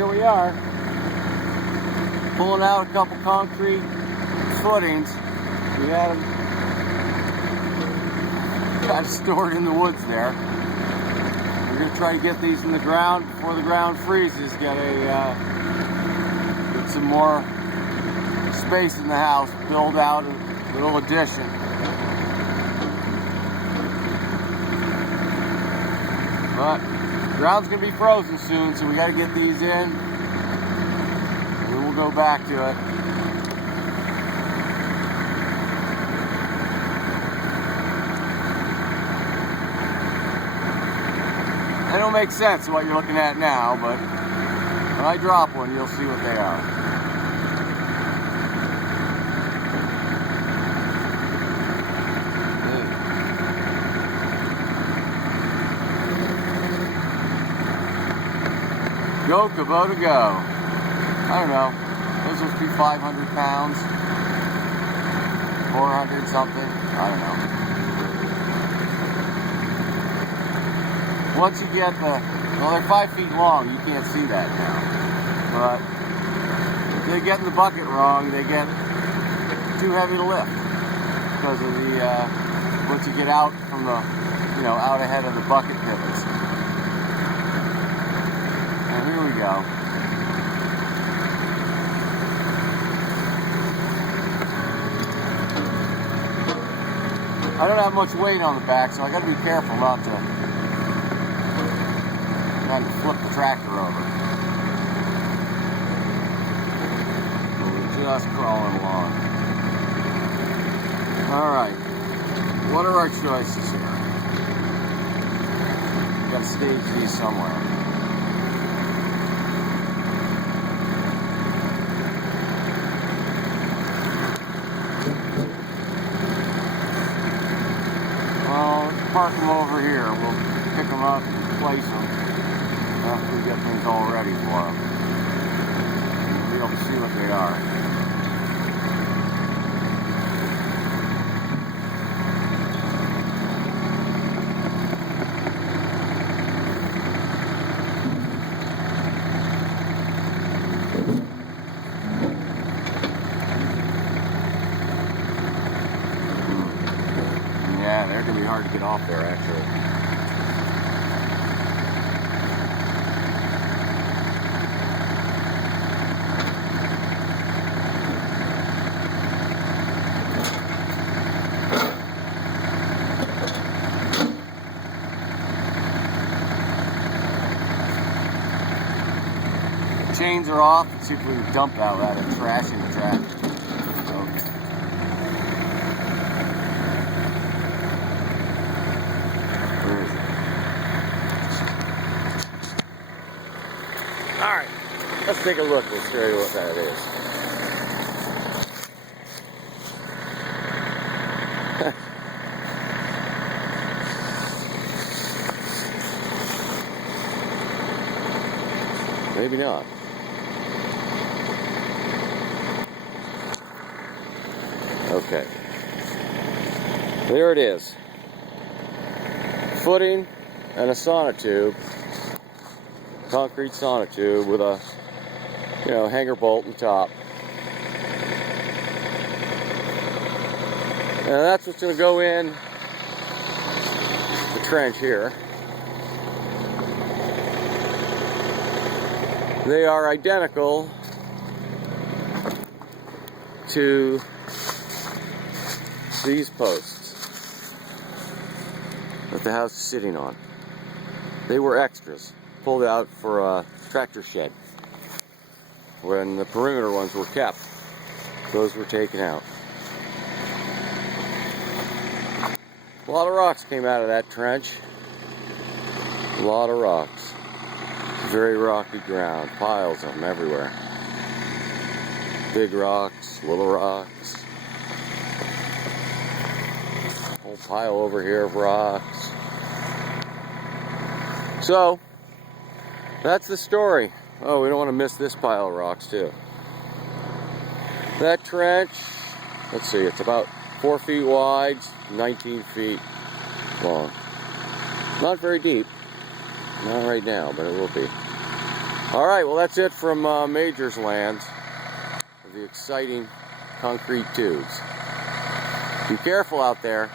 here we are, pulling out a couple concrete footings. We had them kind of stored in the woods there. We're going to try to get these in the ground before the ground freezes. Get some more space in the house, build out a little addition. But the ground's going to be frozen soon, so we got to get these in, and then we'll go back to it. They don't make sense what you're looking at now, but when I drop one, you'll see what they are. Go, Kubota, go. I don't know. Those supposed to be 500 pounds. 400 something. I don't know. Once you get well, they're 5 feet long. You can't see that now. But if they get in the bucket wrong, they get too heavy to lift. Because of the, once you get out from the, out ahead of the bucket pivots. Here we go. I don't have much weight on the back, so I got to be careful not to flip the tractor over. We're just crawling along. All right. What are our choices here? We got to stage these somewhere. Park them over here. We'll pick them up and place them after we get things all ready for them. We'll be able to see what they are. Yeah, they're going to be hard to get off there, actually. The chains are off. Let's see if we can dump out that and trash in the tractor. Alright, let's take a look. We'll show you what that is. Maybe not. Okay. There it is. Footing and a sonotube. Concrete sonotube with a, hanger bolt on top. And that's what's going to go in the trench here. They are identical to these posts that the house is sitting on. They were extras. Pulled out for a tractor shed when the perimeter ones were kept. Those were taken out. A lot of rocks came out of that trench. A lot of rocks. Very rocky ground. Piles of them everywhere. Big rocks, little rocks. A whole pile over here of rocks. So, that's the story. Oh, we don't want to miss this pile of rocks too. That trench, let's see, it's about 4 feet wide, 19 feet long. Not very deep. Not right now, but it will be. All right, well that's it from Major's Lands. The exciting concrete tubes. Be careful out there.